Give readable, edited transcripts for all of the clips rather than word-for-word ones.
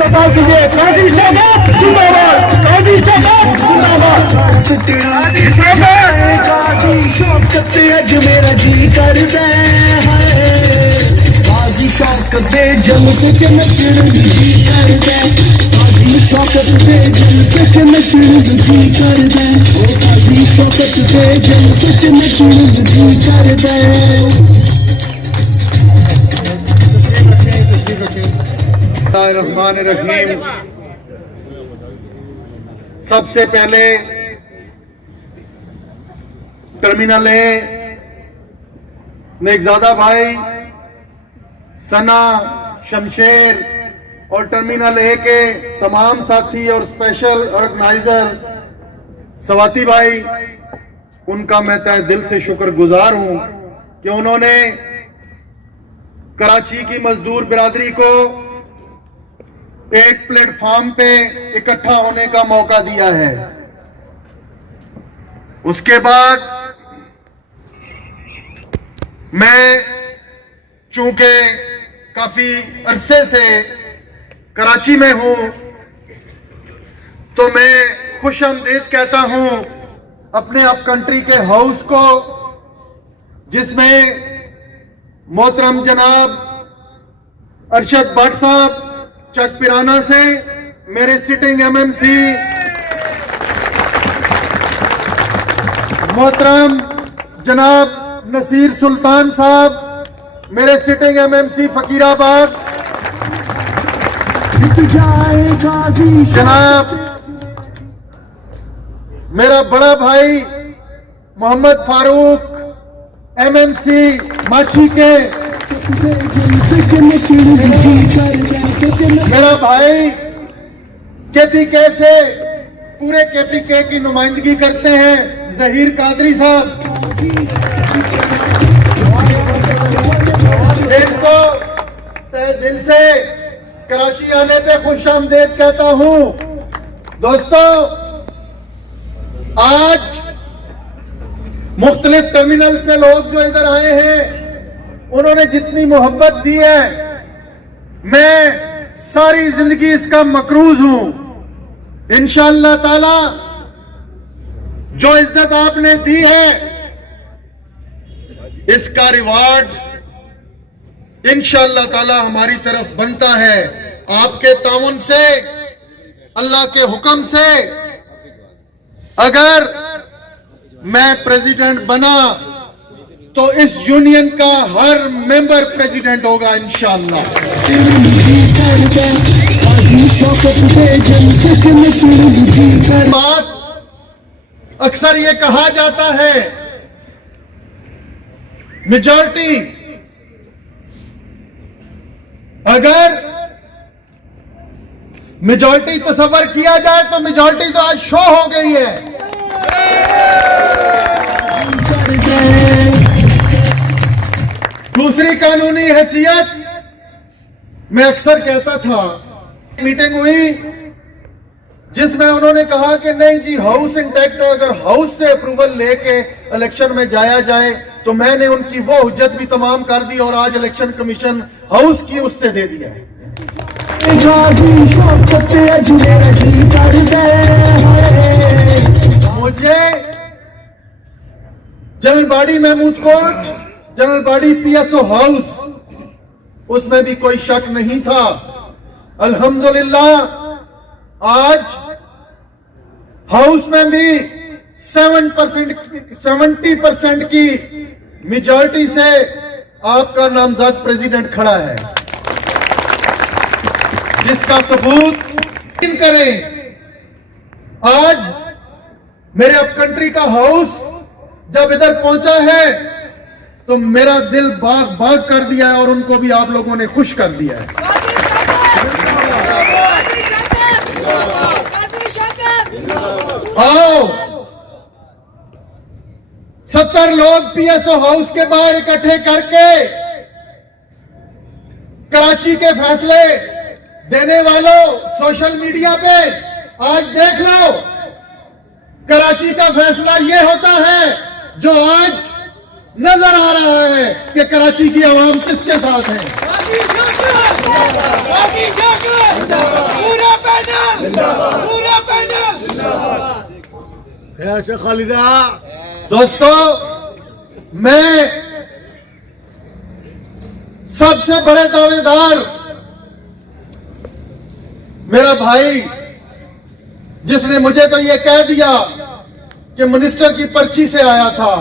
इस्तेमाल कीजिए। काजी शौकत जिंदाबाद, काजी शौकत जिंदाबाद, काजी शौकत अज मेरा जी करदा है, काजी शौकत दे जलसे च नचण जी करदा, काजी शौकत दे जलसे च नचण जी करदा, ओ काजी शौकत दे जलसे च नचण जी करदा। रहमान। सबसे पहले टर्मिनल ए नेकजादा भाई, सना, शमशेर और टर्मिनल ए के तमाम साथी और स्पेशल ऑर्गेनाइजर सवाती भाई, उनका मैं तहे दिल से शुक्रगुजार हूं कि उन्होंने कराची की मजदूर बिरादरी को एक प्लेटफॉर्म पे इकट्ठा होने का मौका दिया है। उसके बाद मैं चूंकि काफी अरसे से कराची में हूं, तो मैं खुशामदीद कहता हूं अपने अप कंट्री के हाउस को, जिसमें मोहतरम जनाब अरशद भट्ट साहब चक पिराना से, मेरे सिटिंग एमएमसी मोहतरम जनाब नसीर सुल्तान साहब, मेरे सिटिंग एमएमसी फकीराबाद, जनाब मेरा बड़ा भाई मोहम्मद फारूक एमएमसी माची के, मेरा भाई केपीके से पूरे केपीके की नुमाइंदगी करते हैं जहीर कादरी साहब, इनको तहे दिल से कराची आने पे खुशामदीद कहता हूं। दोस्तों, आज मुख्तलिफ टर्मिनल से लोग जो इधर आए हैं, उन्होंने जितनी मोहब्बत दी है, मैं सारी जिंदगी इसका मकरूज हूं। इंशाअल्लाह ताला जो इज्जत आपने दी है, इसका रिवार्ड इंशाअल्लाह ताला हमारी तरफ बनता है। आपके ताउन से, अल्लाह के हुक्म से, अगर मैं प्रेसिडेंट बना तो इस यूनियन का हर मेंबर प्रेसिडेंट होगा इंशाअल्लाह। बात अक्सर ये कहा जाता है, मेजॉरिटी, अगर मेजॉरिटी तस्वर किया जाए तो मेजॉरिटी तो आज शो हो गई है। दूसरी कानूनी हैसियत, मैं अक्सर कहता था, मीटिंग हुई जिसमें उन्होंने कहा कि नहीं जी हाउस इंटैक्ट है, अगर हाउस से अप्रूवल लेके इलेक्शन में जाया जाए, तो मैंने उनकी वो हुज्जत भी तमाम कर दी और आज इलेक्शन कमीशन हाउस की उससे दे दिया है। मुझे general body Mahmood court, general body PSO house, उसमें भी कोई शक नहीं था। अल्हम्दुलिल्लाह आज हाउस में भी 70% की मेजॉरिटी से आपका नामजद प्रेसिडेंट खड़ा है, जिसका सबूत करें। आज मेरे अप कंट्री का हाउस जब इधर पहुंचा है तो मेरा दिल बाग बाग कर दिया है और उनको भी आप लोगों ने खुश कर दिया है। आओ 70 लोग पीएसओ हाउस के बाहर इकट्ठे करके कराची के फैसले देने वालों, सोशल मीडिया पे आज देख लो, कराची का फैसला ये होता है जो आज नजर आ रहा है कि कराची की आवाम किसके साथ है। काजी शौकत पूरा पैनल पूरा पैनल खैर से खालिदा। दोस्तों, मैं सबसे बड़े दावेदार मेरा भाई, जिसने मुझे तो ये कह दिया कि मिनिस्टर की पर्ची से आया था।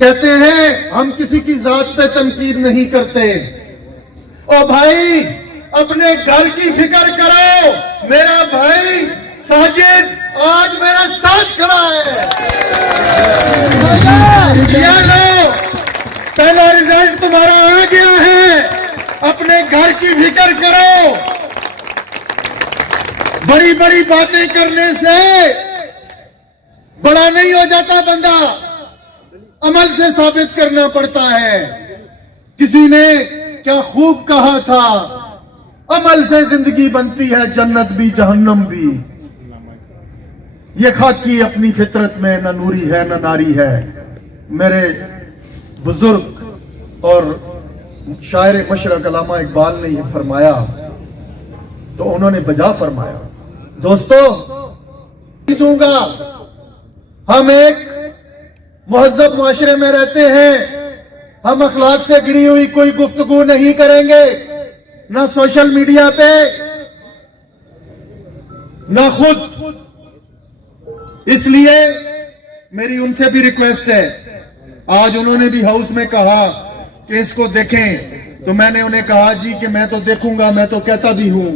कहते हैं हम किसी की जात पे तनकीद नहीं करते। ओ भाई, अपने घर की फिक्र करो। मेरा भाई साजिद आज मेरे साथ खड़ा है। ये लो, पहला रिजल्ट तुम्हारा आ गया है। अपने घर की फिक्र करो। बड़ी बड़ी बातें करने से बड़ा नहीं हो जाता बंदा, अमल से साबित करना पड़ता है। किसी ने क्या खूब कहा था, अमल से जिंदगी बनती है, जन्नत भी जहन्नम भी। ये खाकी अपनी फितरत में न नूरी है न नारी है। मेरे बुजुर्ग और शायर मशरक अल्लामा इकबाल ने यह फरमाया तो उन्होंने बजा फरमाया। दोस्तों, दूंगा, हम एक मुहज़्ज़ब माशरे में रहते हैं। हम अखलाक से गिरी हुई कोई गुफ्तगू नहीं करेंगे, ना सोशल मीडिया पे, ना खुद। इसलिए मेरी उनसे भी रिक्वेस्ट है, आज उन्होंने भी हाउस में कहा कि इसको देखें, तो मैंने उन्हें कहा जी कि मैं तो देखूंगा, मैं तो कहता भी हूं,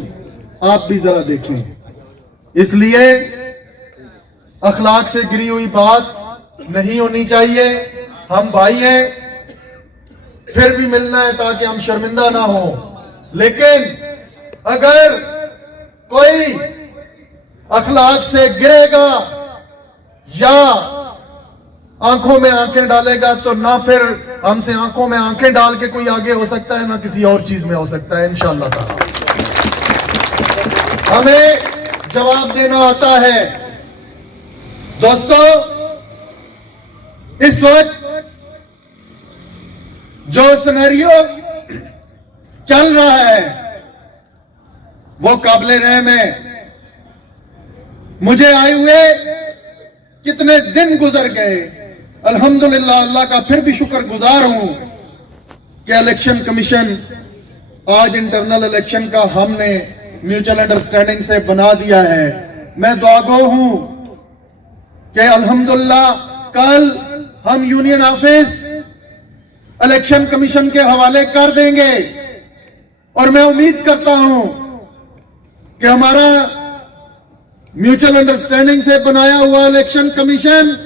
आप भी जरा देखें। इसलिए अखलाक से गिरी हुई बात नहीं होनी चाहिए। हम भाई हैं, फिर भी मिलना है ताकि हम शर्मिंदा ना हो। लेकिन अगर कोई अखलाक से गिरेगा या आंखों में आंखें डालेगा तो ना फिर हमसे आंखों में आंखें डाल के कोई आगे हो सकता है, ना किसी और चीज में हो सकता है। इंशाअल्लाह ताला हमें जवाब देना आता है। दोस्तों, इस वक्त जो सिनेरियो चल रहा है वो काबिले रहम है। मुझे आए हुए कितने दिन गुजर गए, अल्हम्दुलिल्लाह अल्लाह का फिर भी शुक्रगुजार हूं कि इलेक्शन कमीशन आज इंटरनल इलेक्शन का हमने म्यूचुअल अंडरस्टैंडिंग से बना दिया है। मैं दुआगो हूं कि अल्हम्दुलिल्लाह कल हम यूनियन ऑफिस इलेक्शन कमीशन के हवाले कर देंगे और मैं उम्मीद करता हूं कि हमारा म्यूचुअल अंडरस्टैंडिंग से बनाया हुआ इलेक्शन कमीशन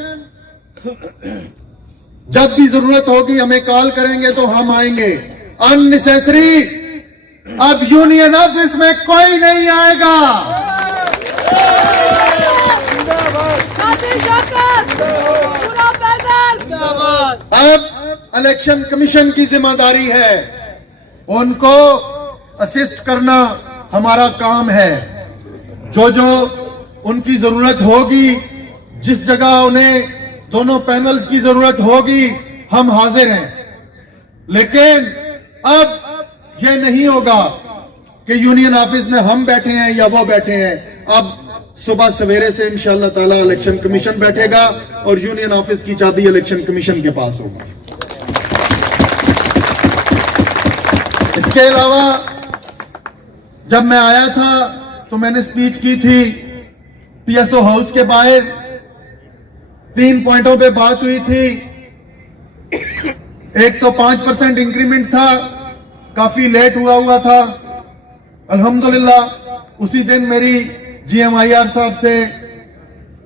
जब भी जरूरत होगी हमें कॉल करेंगे तो हम आएंगे। अननेसेसरी अब यूनियन ऑफिस में कोई नहीं आएगा। अब इलेक्शन कमीशन की जिम्मेदारी है, उनको असिस्ट करना हमारा काम है। जो जो उनकी जरूरत होगी, जिस जगह उन्हें दोनों पैनल्स की जरूरत होगी, हम हाजिर हैं। लेकिन अब यह नहीं होगा कि यूनियन ऑफिस में हम बैठे हैं या वो बैठे हैं। अब सुबह सवेरे से इंशाअल्लाह ताला इलेक्शन कमीशन बैठेगा और यूनियन ऑफिस की चाबी इलेक्शन कमीशन के पास होगी। इसके अलावा जब मैं आया था तो मैंने स्पीच की थी पीएसओ हाउस के बाहर। 3 पॉइंटों पे बात हुई थी। एक तो 5% इंक्रीमेंट था, काफी लेट हुआ था। अल्हम्दुलिल्लाह उसी दिन मेरी जीएमआईआर साहब से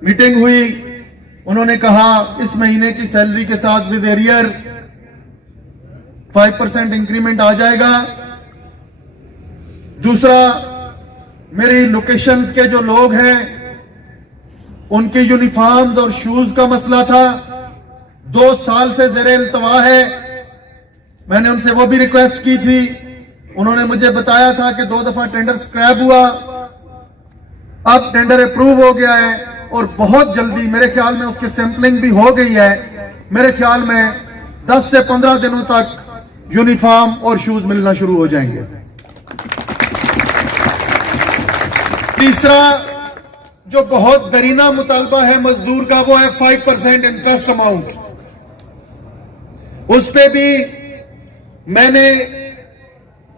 मीटिंग हुई। उन्होंने कहा इस महीने की सैलरी के साथ विद एरियर 5% इंक्रीमेंट आ जाएगा। दूसरा, मेरी लोकेशंस के जो लोग हैं उनके यूनिफॉर्म्स और शूज का मसला था, 2 साल से ज़ेरे इल्तवा है। मैंने उनसे वो भी रिक्वेस्ट की थी। उन्होंने मुझे बताया था कि 2 दफा टेंडर स्क्रैप हुआ, अब टेंडर अप्रूव हो गया है और बहुत जल्दी मेरे ख्याल में उसकी सैंपलिंग भी हो गई है। मेरे ख्याल में 10 से 15 दिनों तक यूनिफॉर्म और शूज मिलना शुरू हो जाएंगे। तीसरा जो बहुत दरीना मुतालबा है मजदूर का, वो है 5% इंटरेस्ट अमाउंट। उस पे भी मैंने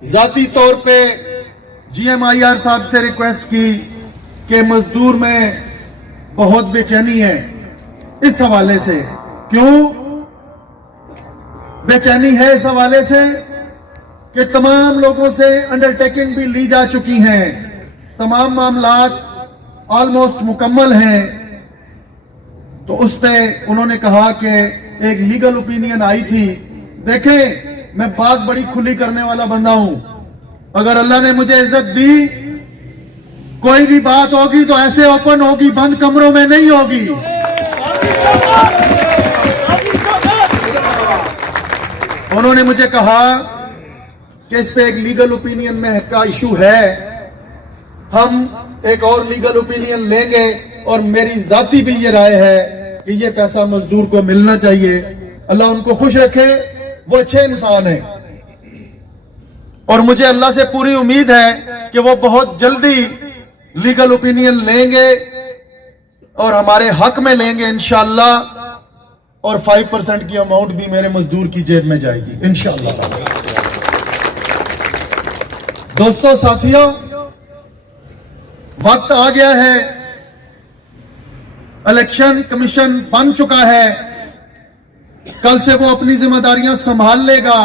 जाती तौर पे GMIR साहब से रिक्वेस्ट की कि मजदूर में बहुत बेचैनी है इस हवाले से। क्यों बेचैनी है? इस हवाले से कि तमाम लोगों से अंडरटेकिंग भी ली जा चुकी हैं, तमाम मामलात ऑलमोस्ट मुकम्मल हैं। तो उस पे उन्होंने कहा कि एक लीगल ओपिनियन आई थी। देखें, मैं बात बड़ी खुली करने वाला बंदा हूं। अगर अल्लाह ने मुझे इज्जत दी, कोई भी बात होगी तो ऐसे ओपन होगी, बंद कमरों में नहीं होगी। उन्होंने मुझे कहा कि इस पे एक लीगल ओपिनियन में का इशू है, हम एक और लीगल ओपिनियन लेंगे और मेरी जाती भी ये राय है कि ये पैसा मजदूर को मिलना चाहिए। अल्लाह उनको खुश रखे, वो अच्छे इंसान हैं और मुझे अल्लाह से पूरी उम्मीद है कि वो बहुत जल्दी लीगल ओपिनियन लेंगे और हमारे हक में लेंगे इंशाअल्लाह, और 5% की अमाउंट भी मेरे मजदूर की जेब में जाएगी इंशाअल्लाह। दोस्तों, साथियों, वक्त आ गया है, इलेक्शन कमीशन बन चुका है, कल से वो अपनी जिम्मेदारियां संभाल लेगा।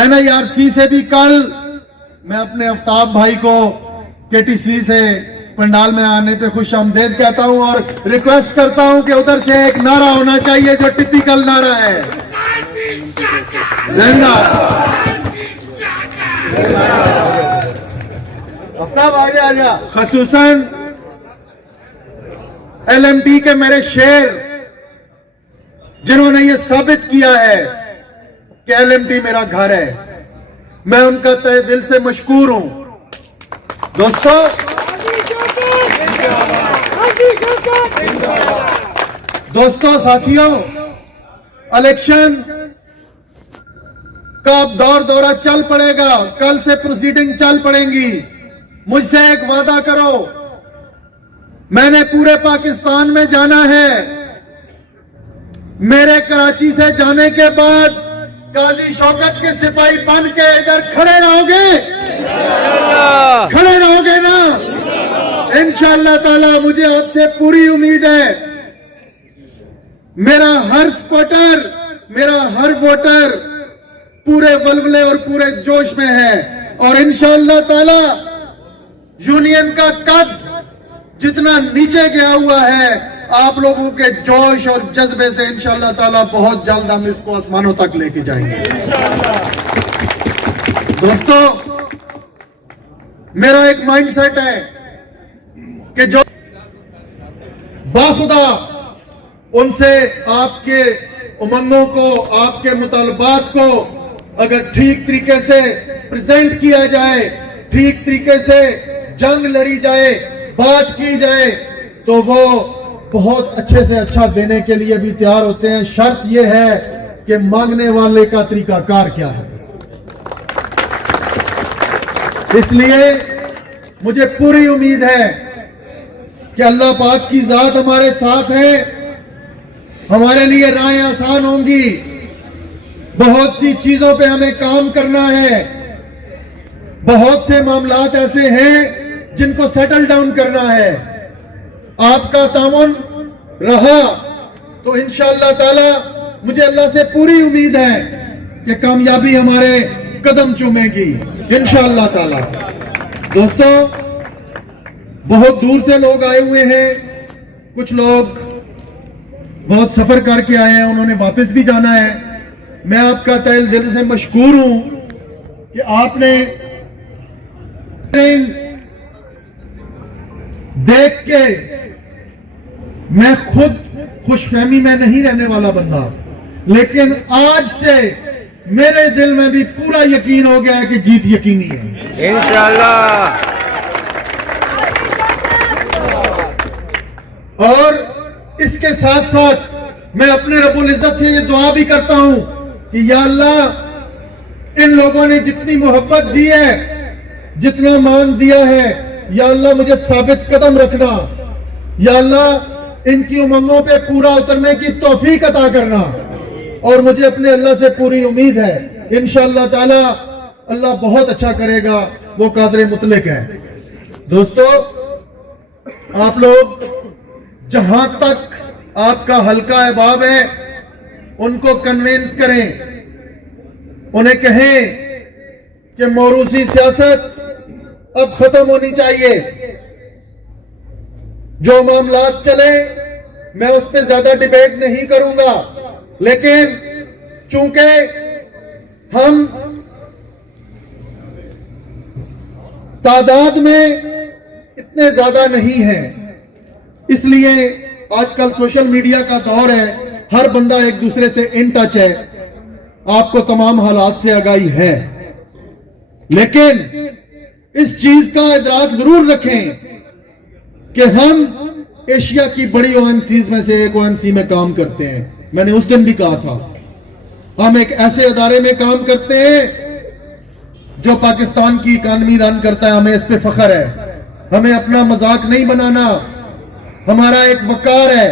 NIRC से भी कल मैं अपने आफ्ताब भाई को KTC से पंडाल में आने पे खुश आमदेद कहता हूं और रिक्वेस्ट करता हूं कि उधर से एक नारा होना चाहिए जो टिपिकल नारा है, जिंदा। आफ्ताब आगे आ जा। खसूसन LMD के मेरे शेर जिन्होंने ये साबित किया है कि LMD मेरा घर है, मैं उनका तहे दिल से मशकूर हूं। दोस्तों, साथियों, इलेक्शन का अब दौर दौरा चल पड़ेगा, कल से प्रोसीडिंग चल पड़ेंगी। मुझसे एक वादा करो, मैंने पूरे पाकिस्तान में जाना है। मेरे कराची से जाने के बाद काजी शौकत के सिपाही बन के इधर खड़े रहोगे? खड़े रहोगे ना? इंशाअल्लाह ताला मुझे आपसे पूरी उम्मीद है। मेरा हर सपोर्टर, मेरा हर वोटर पूरे वलवले और पूरे जोश में है और इंशाअल्लाह ताला यूनियन का कद जितना नीचे गया हुआ है, आप लोगों के जोश और जज्बे से इंशाअल्लाह ताला बहुत जल्द हम इसको आसमानों तक लेके जाएंगे। दोस्तों, मेरा एक माइंडसेट है कि जो बाखुदा उनसे आपके उमंगों को, आपके मुतालबात को अगर ठीक तरीके से प्रेजेंट किया जाए, ठीक तरीके से जंग लड़ी जाए, बात की जाए, तो वो बहुत अच्छे से अच्छा देने के लिए भी तैयार होते हैं। शर्त यह है कि मांगने वाले का तरीकाकार क्या है। इसलिए मुझे पूरी उम्मीद है कि अल्लाह पाक की जात हमारे साथ है, हमारे लिए राहें आसान होंगी। बहुत सी चीजों पे हमें काम करना है, बहुत से मामलात ऐसे हैं जिनको सेटल डाउन करना है। आपका ताउन रहा तो इंशाअल्लाह ताला मुझे अल्लाह से पूरी उम्मीद है कि कामयाबी हमारे कदम चूमेगी इंशाअल्लाह ताला। दोस्तों, बहुत दूर से लोग आए हुए हैं, कुछ लोग बहुत सफर करके आए हैं, उन्होंने वापस भी जाना है। मैं आपका तहे दिल से मशकूर हूं कि आपने देख के, मैं खुद खुशफहमी में नहीं रहने वाला बंदा, लेकिन आज से मेरे दिल में भी पूरा यकीन हो गया है कि जीत यकीनी है इंशाअल्लाह। और इसके साथ साथ मैं अपने रब्बुल इज्जत से ये दुआ भी करता हूं कि या अल्लाह इन लोगों ने जितनी मोहब्बत दी है, जितना मान दिया है, या अल्लाह मुझे साबित कदम रखना। या अल्लाह इनकी उमंगों पे पूरा उतरने की तौफीक अता करना। और मुझे अपने अल्लाह से पूरी उम्मीद है इंशाअल्लाह ताला अल्लाह बहुत अच्छा करेगा, वो कादर मुतलक है। दोस्तों, आप लोग जहां तक आपका हल्का अहबाब है उनको कन्विंस करें, उन्हें कहें कि मौरूसी सियासत अब खत्म होनी चाहिए। जो मामलात चले मैं उस पर ज्यादा डिबेट नहीं करूंगा, लेकिन चूंकि हम तादाद में इतने ज्यादा नहीं हैं, इसलिए आजकल सोशल मीडिया का दौर है, हर बंदा एक दूसरे से इन टच है, आपको तमाम हालात से आगाही है। लेकिन इस चीज का इदराक जरूर रखें कि हम एशिया की बड़ी ओएमसीज में से एक ओएमसी में काम करते हैं। मैंने उस दिन भी कहा था, हम एक ऐसे अदारे में काम करते हैं जो पाकिस्तान की इकानमी रन करता है। हमें इस पे फख्र है, हमें अपना मजाक नहीं बनाना। हमारा एक वकार है,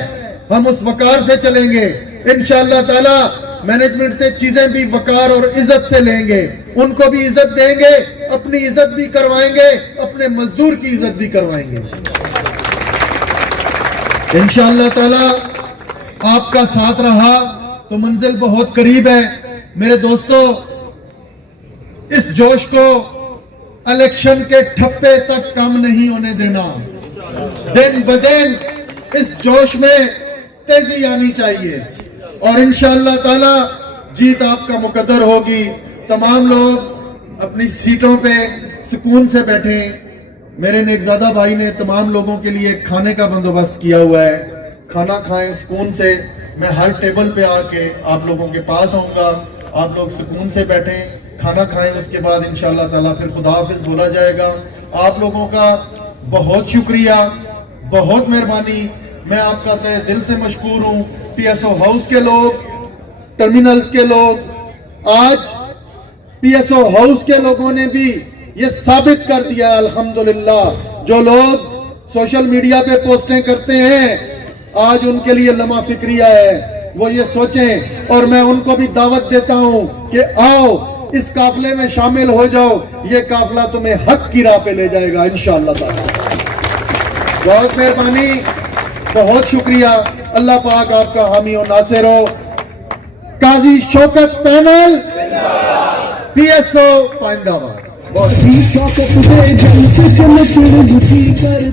हम उस वकार से चलेंगे इंशाअल्लाह ताला। मैनेजमेंट से चीजें भी वकार और इज्जत से लेंगे, उनको भी इज्जत देंगे, अपनी इज्जत भी करवाएंगे, अपने मजदूर की इज्जत भी करवाएंगे इंशाअल्लाह ताला। आपका साथ रहा तो मंजिल बहुत करीब है। मेरे दोस्तों, इस जोश को इलेक्शन के ठप्पे तक कम नहीं होने देना। दिन ब दिन इस जोश में तेजी आनी चाहिए और इंशाअल्लाह ताला जीत आपका मुकद्दर होगी। तमाम लोग अपनी सीटों पे सुकून से बैठे। मेरे नेकज़ादा भाई ने तमाम लोगों के लिए खाने का बंदोबस्त किया हुआ है, खाना खाएं सुकून से। मैं हर टेबल पे आके आप लोगों के पास आऊंगा, आप लोग सुकून से बैठें, खाना खाएं, उसके बाद इंशाअल्लाह ताला फिर खुदा हाफिज बोला जाएगा। आप लोगों का बहुत शुक्रिया, बहुत मेहरबानी। मैं आपका तहे दिल से मशकूर हूँ। पीएसओ हाउस के लोग, टर्मिनल्स के लोग, आज पीएसओ हाउस के लोगों ने भी ये साबित कर दिया अल्हम्दुलिल्लाह। जो लोग सोशल मीडिया पे पोस्टें करते हैं, आज उनके लिए लम्हा फिक्रिया है, वो ये सोचें। और मैं उनको भी दावत देता हूं कि आओ इस काफले में शामिल हो जाओ, ये काफला तुम्हें हक की राह पे ले जाएगा इंशाअल्लाह ताला। बहुत मेहरबानी, बहुत शुक्रिया। अल्लाह पाक आपका हामी और नासिर हो। काजी शौकत पैनल, पीएसओ पाइंदाबाद। शौकत दे जल से चमचड़ बुझी कर